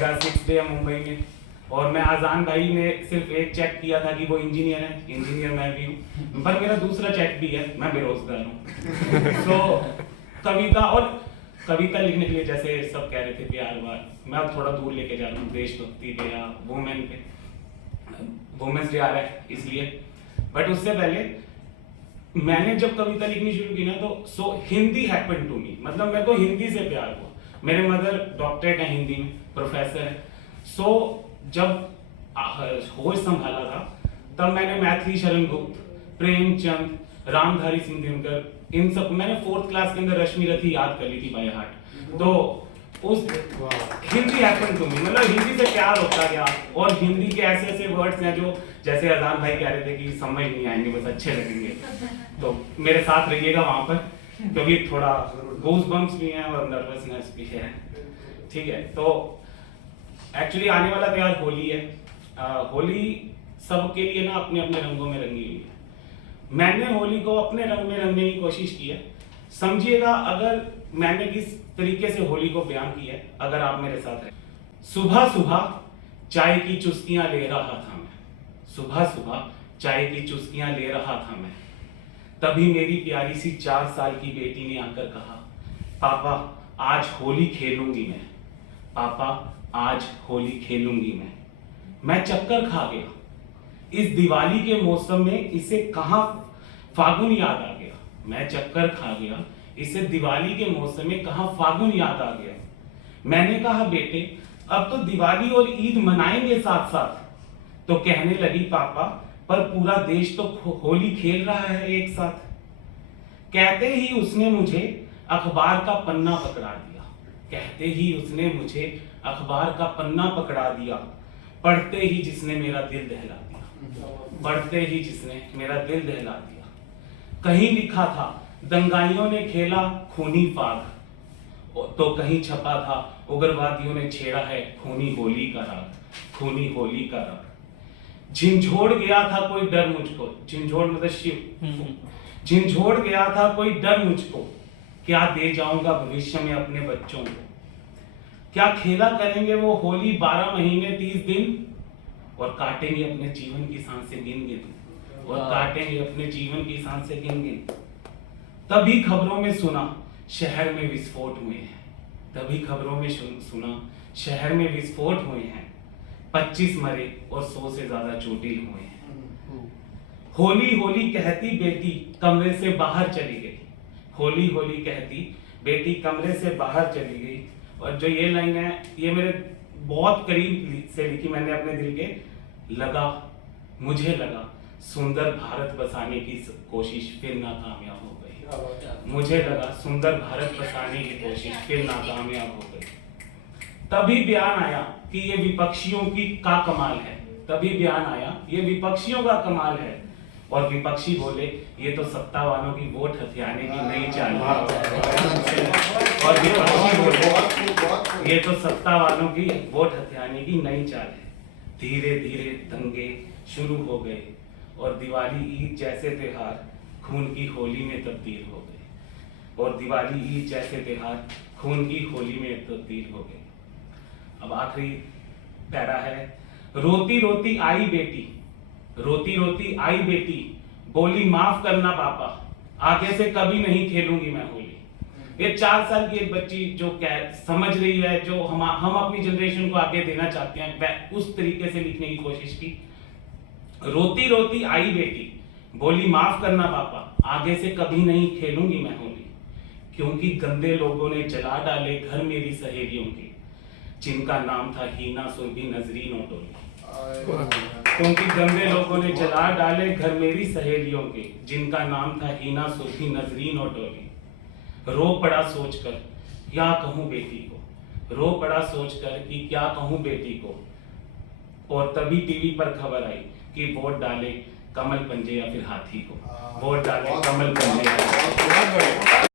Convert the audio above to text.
मेरा 6th day है मुंबई में, और मैं आजान भाई ने सिर्फ एक चेक किया था कि वो इंजीनियर है, इंजीनियर मैं भी हूँ, पर मेरा दूसरा चेक भी है, मैं बेरोजगार हूँ। तो कविता, और कविता लिखने के लिए जैसे सब कह रहे थे प्यार वार, मैं थोड़ा दूर लेके जा रहा हूँ, देशभक्ति पे या वुमेन पे, वुमेन्स डे आ रहा है इसलिए। बट उससे पहले मैंने जब कविता लिखनी शुरू की ना, तो हिंदी हैपेंड टू मी, मतलब मेरे को हिंदी से प्यार हुआ। मेरे मदर डॉक्टरेट है हिंदी में, प्रोफेसर है। जब होश संभाला था तब मैंने मैथिली शरण गुप्त, प्रेमचंद, रामधारी सिंह दिनकर, इन सब मैंने 4th क्लास के अंदर रश्मि रथी याद कर ली थी बाय हार्ट। तो उस हिंदी हैपेंड टू मी, मतलब हिंदी से प्यार होता गया। और हिंदी के ऐसे ऐसे वर्ड्स हैं जो, जैसे अजान भाई कह रहे थे कि समझ नहीं आएंगे, बस अच्छे लगेंगे, तो मेरे साथ रहिएगा वहां पर, क्योंकि थोड़ा गूज बम्प्स भी हैं और नर्वसनेस भी है। ठीक है, तो एक्चुअली आने वाला त्योहार होली है। होली सबके लिए ना अपने अपने रंगों में रंगी हुई है। मैंने होली को अपने रंग में रंगने की कोशिश की है। समझिएगा अगर मैंने किस तरीके से होली को बयान किया है, अगर आप मेरे साथ हैं। सुबह सुबह चाय की चुस्कियां ले रहा था मैं, सुबह सुबह चाय की चुस्कियां ले रहा था मैं, तभी मेरी प्यारी सी 4 साल की बेटी ने आकर कहा, पापा आज होली खेलूंगी मैं, पापा आज होली खेलूंगी मैं चक्कर खा गया। इस दिवाली के मौसम में इसे कहां फागुन याद आ गया। मैं चक्कर खा गया, इसे दिवाली के मौसम में कहां फागुन याद आ गया। मैंने कहा बेटे अब तो दिवाली और ईद मनाएंगे साथ साथ। तो कहने लगी पापा पर पूरा देश तो होली खेल रहा है एक साथ। कहते ही उसने मुझे अखबार का पन्ना पकड़ा दिया, कहते ही उसने मुझे अखबार का पन्ना पकड़ा दिया। पढ़ते ही जिसने मेरा दिल दहला दिया, पढ़ते ही जिसने मेरा दिल दहला दिया। कहीं लिखा था दंगाइयों ने खेला खूनी फाग, तो कहीं छपा था उग्रवादियों ने छेड़ा है खूनी होली का राग, खूनी होली का राग। झिंझोड़ गया था कोई डर मुझको, झिंझोड़ मतलब शिव, झिंझोड़ गया था कोई डर मुझको, क्या दे जाऊंगा भविष्य में अपने बच्चों को। क्या खेला करेंगे वो होली 12 महीने 30 दिन, और काटेंगे अपने जीवन की सांसें गिन गिन, और काटेंगे अपने जीवन की सांसें गिन गिन। तभी खबरों में सुना शहर में विस्फोट हुए हैं, तभी खबरों में सुना शहर में विस्फोट हुए हैं। 25 मरे और 100 से ज्यादा चोटिल हुए हैं। होली होली कहती बेटी कमरे से बाहर चली गई, होली होली कहती बेटी कमरे से बाहर चली गई। और जो ये लाइन है ये मेरे बहुत करीब से लिखी मैंने अपने दिल के। लगा मुझे लगा सुंदर भारत बसाने की कोशिश फिर नाकामयाब हो गई, मुझे लगा सुंदर भारत बसाने की कोशिश फिर नाकामयाब हो गई। तभी बयान आया कि ये विपक्षियों की का कमाल है, तभी बयान आया ये विपक्षियों का कमाल है। और विपक्षी बोले ये तो सत्ता वालों की वोट हथियाने की नई चाल है। और विपक्षी बोले ये तो सत्ता वालों की वोट हथियाने की नई चाल है। धीरे धीरे दंगे शुरू हो गए और दिवाली ईद जैसे त्योहार खून की होली में तब्दील हो गए, और दिवाली ईद जैसे त्योहार खून की होली में तब्दील हो गए। अब आखिरी पैरा है। रोती रोती आई बेटी, रोती रोती आई बेटी, बोली माफ करना पापा, आगे से कभी नहीं खेलूंगी मैं होली। ये 4 साल की एक बच्ची जो समझ रही है, जो हम अपनी जनरेशन को आगे देना चाहते हैं, उस तरीके से लिखने की कोशिश की। रोती रोती आई बेटी, बोली माफ करना पापा, आगे से कभी नहीं खेलूंगी मैं होली। क्योंकि गंदे लोगों ने जला डाले घर मेरी सहेलियों के, जिनका नाम था हीना सुरभि नजरीन ओटोली। क्योंकि गंदे लोगों ने जला डाले घर मेरी सहेलियों के, जिनका नाम था हीना सुरभि नजरीन ओटोली। रो पड़ा सोचकर क्या कहूं बेटी को, रो पड़ा सोचकर कि क्या कहूं बेटी को। और तभी टीवी पर खबर आई कि वोट डाले कमल पंजे या फिर हाथी को, वोट डाले कमल पंजे।